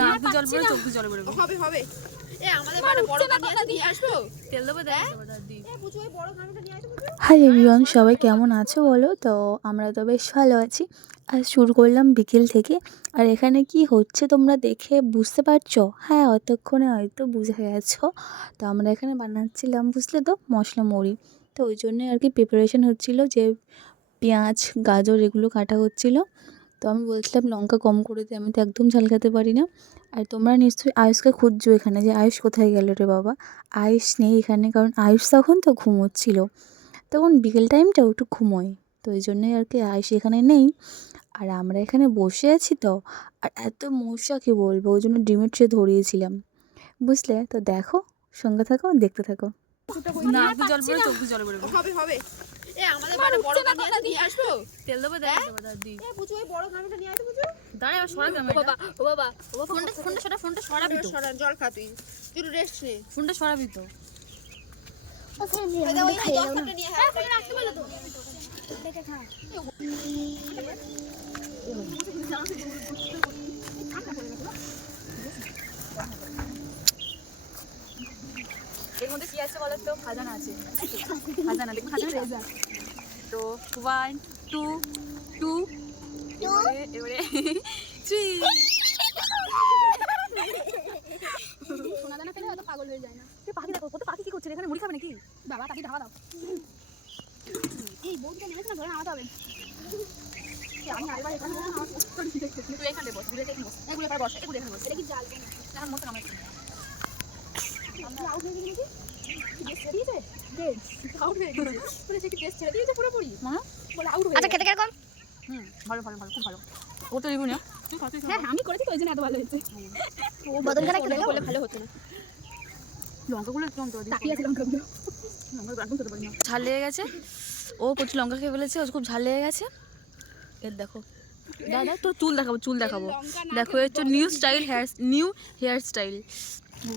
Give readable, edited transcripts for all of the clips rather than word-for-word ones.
নাক দিয়ে জল পড়ে, চোখ দিয়ে জল পড়ে। হবে হবে। এ আমাদের বাড়ি বড় গামছা নিয়ে আসবো। তেল দেবো দি। এ বুঝো ওই বড় গামছা নিয়ে আসবো বুঝো। হাই এভরিওয়ান, সবাই কেমন আছো বলো? তো আমরা তো বেশ ভালো আছি। আর শুরু করলাম বিকেল থেকে। আর এখানে কি হচ্ছে তোমরা দেখে বুঝতে পারছো? হ্যাঁ, অতক্ষণে হয়তো বুঝে গেছো। তো আমরা এখানে বানাচ্ছিলাম, বুঝলে তো, মশলা মুড়ি। তো ওই জন্যে আর কি প্রিপারেশন হচ্ছিলো, যে পেঁয়াজ গাজর এগুলো কাটা হচ্ছিলো। তো আমি বলছিলাম লঙ্কা কম করে দিই, আমি তো একদম ঝাল খেতে পারি না। আর তোমরা নিশ্চয়ই আয়ুষকে খুঁজছো এখানে, যে আয়ুষ কোথায় গেল রে বাবা। আয়ুষ নেই এখানে, কারণ আয়ুষ তখন তো ঘুমোচ্ছিল। তখন বিকেল টাইমটাও একটু ঘুমোয়, তো ওই জন্যই আর কি আয়ুষ এখানে নেই। আর আমরা এখানে বসে আছি তো, আর এত মশা কি বলবো, ওই জন্য ডিমের ট্রে ধরিয়েছিলাম, বুঝলে তো। দেখো, সঙ্গে থাকো, দেখতে থাকো। নাক দিয়ে জল পড়ে, চোখ দিয়ে জল পড়ে। হবে হবে। এ আমাদের বাড়ি বড় গামছা নিয়ে আসবো। তেল দেবো দি। এ বুঝো ওই বড় গামছা নিয়ে আসবো বুঝো। দাঁড়াও, সরা কেমন? ও বাবা ও বাবা ও বাবা ফোনটা সরাবি তো। সরা জল খা তুই। একটু রেস্ট নে। ফোনটা সরাবি তো। ওই দাও ওই দশটা নিয়ে হ্যাঁ ফোন রাখতে বলো তো। দেখে খা। এর মধ্যে কি আছে বলো তো? খাজানা আছে। খাজানা দেখো, খাজানা। তো 1 2 2 এবারে 3। সোনা দানা পেলে হয়তো পাগল হয়ে যায় না। তুই পাখি দেখো, কত পাখি কি করছে এখানে? মুড়ি খাবে নাকি? বাবা তাকে ধাওয়া দাও। এই বউটা নেমেছে না, ধরে নামাতে হবে। আমি আরেকবার এখানে বসে আমার পোস্ট করে দিতে। তুই এখানে বস, ঘুরে এখানে বস। এগুলো এবার বস, এগুলো এখানে বস। এটা কি জাল না? এখন মতো নামাই। আমরা আউট হয়ে গেছি নাকি? কি ছেড়ে দিয়েছে? বেশ আউট হয়ে গেছে। বলে সে কি টেস্ট ছেড়ে দিয়েছে পুরোপুরি? হ্যাঁ বলে আউট হয়ে। আচ্ছা খেতে কিরকম? ভালো ভালো ভালো, খুব ভালো। ও তো এগুলো তুই খাচ্ছিস না? হ্যাঁ আমি করেছি তো ওই জন্য এত ভালো হয়েছে। ও বদনখানা বলে খেতে বলে ভালো হতো না। লঙ্কাগুলো একটু লঙ্কা দিই। তাকিয়ে আছে লঙ্কাগুলো। লঙ্কা একদম খেতে পারি না। ঝাল লেগে গেছে। ও প্রচুর লঙ্কা খেয়ে ফেলেছে, ওর খুব ঝাল লেগে গেছে। এর দেখো দাদা, তো চুল দেখাবো, চুল দেখাবো। দেখো এর হচ্ছে নিউ হেয়ার স্টাইল।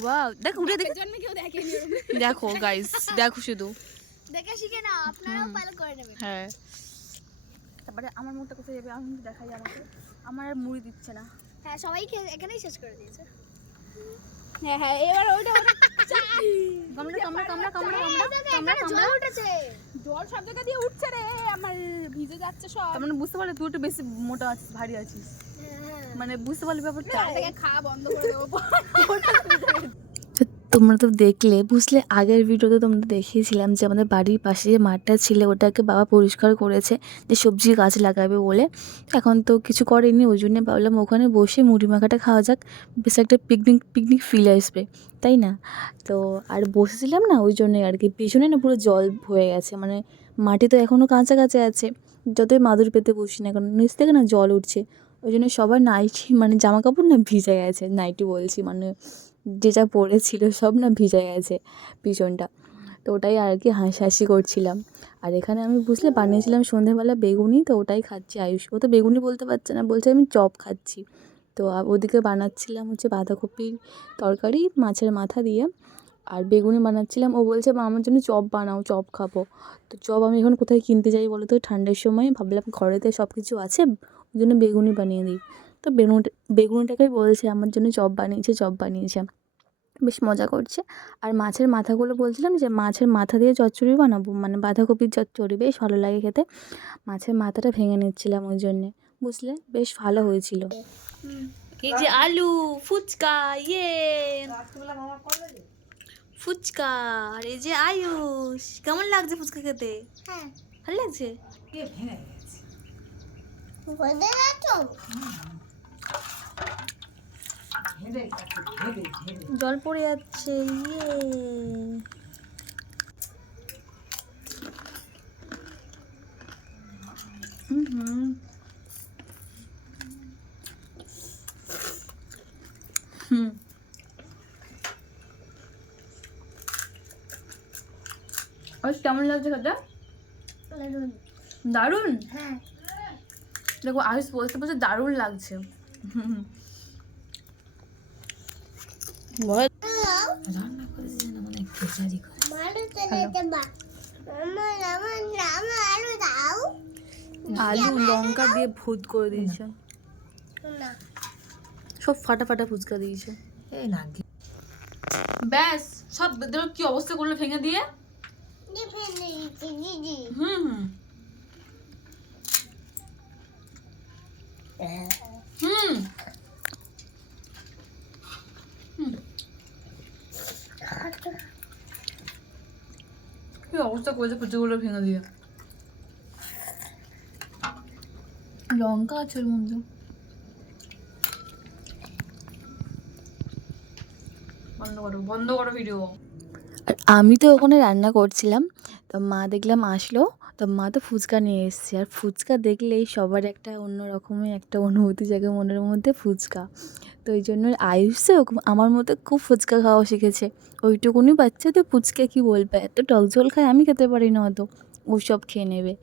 ওয়াও, দেখো উঠে দেখো। জন্য কেউ দেখেনি। দেখো গাইস, দেখো শুধু। দেখে শিখে নাও, আপনারাও ভালো করে নেবেন। হ্যাঁ, তারপরে আমার মুখটা কোথায় যাবে? আমি দেখাই আমাকে। আমার আর মুড়ি দিচ্ছে না। হ্যাঁ সবাই এখানেই শেষ করে দিয়েছে। হ্যাঁ হ্যাঁ এবার ওইটা কামড়া কামড়া কামড়া কামড়া এখানে জল উঠেছে। জল সব জায়গা দিয়ে উঠছে রে, আমার ভিজে যাচ্ছে সব। তার মানে বুঝতে পারলে তুই একটু বেশি মোটা আছিস, ভারী আছিস, মানে বুঝতে পারলি ব্যাপারটা। কাল থেকে খাওয়া বন্ধ করে দেবো। তোমরা তো দেখলে, বুঝলে, আগের ভিডিওতে তোমরা দেখিয়েছিলাম যে আমাদের বাড়ির পাশে যে মাঠটা ছিল ওটাকে বাবা পরিষ্কার করেছে, যে সবজি গাছ লাগাবে বলে। এখন তো কিছু করেনি, ওই জন্য ভাবলাম ওখানে বসে মুড়ি মাখাটা খাওয়া যাক, বেশ একটা পিকনিক ফিল আসবে, তাই না? তো আর বসেছিলাম না, ওই জন্যই আর কি। পেছনে না পুরো জল হয়ে গেছে, মানে মাটি তো এখনও কাঁচা কাঁচা আছে, যতই মাদুর পেতে বসি না, কারণ নিচ থেকে না জল উঠছে। ওই জন্য সবার নাইটি, মানে জামা কাপড় না ভিজে গেছে, নাইটি বলছি, মানে যেটা পড়েছিল সব না ভিজে গেছে পিছনটা। তো ওটাই আর কি হাসাহাসি করছিলাম। আর এখানে আমি, বুঝলে, বানিয়েছিলাম সন্ধ্যেবেলা বেগুনি, তো ওটাই খাচ্ছি। আয়ুষ, ও তো বেগুনি বলতে পারছে না, বলছে আমি চপ খাচ্ছি। তো ওদিকে বানাচ্ছিলাম হচ্ছে বাঁধাকপির তরকারি মাছের মাথা দিয়ে, আর বেগুনি বানাচ্ছিলাম। ও বলছে মা আমার জন্য চপ বানাও, চপ খাবো। তো চপ আমি এখন কোথায় কিনতে যাই বলো তো? ঠান্ডার সময় ভাবলাম ঘরেতে সব কিছু আছে, ওই জন্য বেগুনি বানিয়ে দিই। তো বেগুনিটাকেই বলছে আমার জন্য চপ বানিয়েছে। বেশ মজা করছে। আর মাছের মাথাগুলো বলছিলাম যে মাছের মাথা দিয়ে চচ্চড়ি বানাবো, মানে বাঁধাকপির চচ্চড়ি, বেশ ভালো লাগে খেতে। মাছের মাথাটা ভেঙে নিচ্ছিলাম ওই জন্যে, বুঝলে, বেশ ভালো হয়েছিল। এই যে আলু ফুচকা, ইয়ে ফুচকা। আর এই যে আয়ুষ, কেমন লাগছে ফুচকা খেতে? হ্যাঁ ভালো লাগছে? বদলে যাচ্ছো? জল পড়ে যাচ্ছে, ইয়ে। কেমন লাগছে খেতে? দারুণ। হ্যাঁ দেখো আয়ুষ বলতে বলতে দারুণ লাগছে। আলু লঙ্কা দিয়ে ভূত করে দিয়েছে। সব ফাটা ফাটা ফুচকা দিয়েছে। এই না ব্যাস সব দেখো কি অবস্থা করলো ভেঙে দিয়ে। হুম হুম হুম কি অবস্থা করেছে ফুচকাগুলো ভেঙে দিয়ে। লঙ্কা আছে ওর মধ্যে। বন্ধ করো ভিডিও। আর আমি তো ওখানে রান্না করছিলাম, তো মা দেখলাম আসলো, তো মা তো ফুচকা নিয়ে এসেছে। আর ফুচকা দেখলেই সবার একটা অন্য রকমের একটা অনুভূতি জাগে মনের মধ্যে, ফুচকা। তো ওই জন্য আয়ুষও আমার মতো খুব ফুচকা খাওয়া শিখেছে। ওইটুকুনি বাচ্চা তো ফুচকা কী বলবে, এত টক ঝোল খায়, আমি খেতে পারি না অত, ও সব খেয়ে নেবে।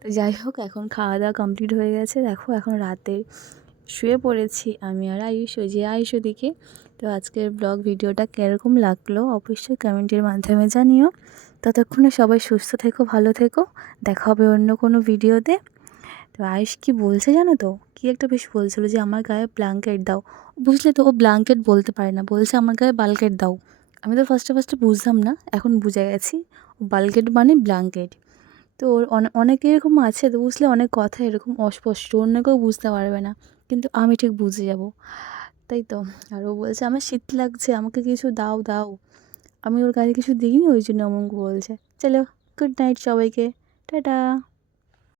তো যাই হোক, এখন খাওয়া দাওয়া কমপ্লিট হয়ে গেছে। দেখো এখন রাতে শুয়ে পড়েছি আমি আর আয়ুষ, ওই যে আয়ুষ ওদিকে। তো আজকের ব্লগ ভিডিওটা কীরকম লাগলো অবশ্যই কমেন্টের মাধ্যমে জানিও। ততক্ষণে সবাই সুস্থ থেকো, ভালো থেকো, দেখা হবে অন্য কোনো ভিডিওতে। তো আয়ুষ কী বলছে জানো তো, কী একটা বেশ বলছিলো যে আমার গায়ে ব্ল্যাঙ্কেট দাও। বুঝলে তো, ও ব্ল্যাঙ্কেট বলতে পারে না, বলছে আমার গায়ে বালকেট দাও। আমি তো ফার্স্টে বুঝতাম না, এখন বুঝে গেছি বালকেট মানে ব্ল্যাঙ্কেট। তো ওর অনেকে এরকম আছে তো, বুঝলে অনেক কথা এরকম অস্পষ্ট, অন্য কেউ বুঝতে পারবে না, কিন্তু আমি ঠিক বুঝে যাব, তাই তো। আর ও বলছে আমার শীত লাগছে, আমাকে কিছু দাও দাও। আমি ওর গায়ে কিছু দিইনি, ওই জন্য অমন বলছে। চলো, গুড নাইট সবাইকে, টাটা।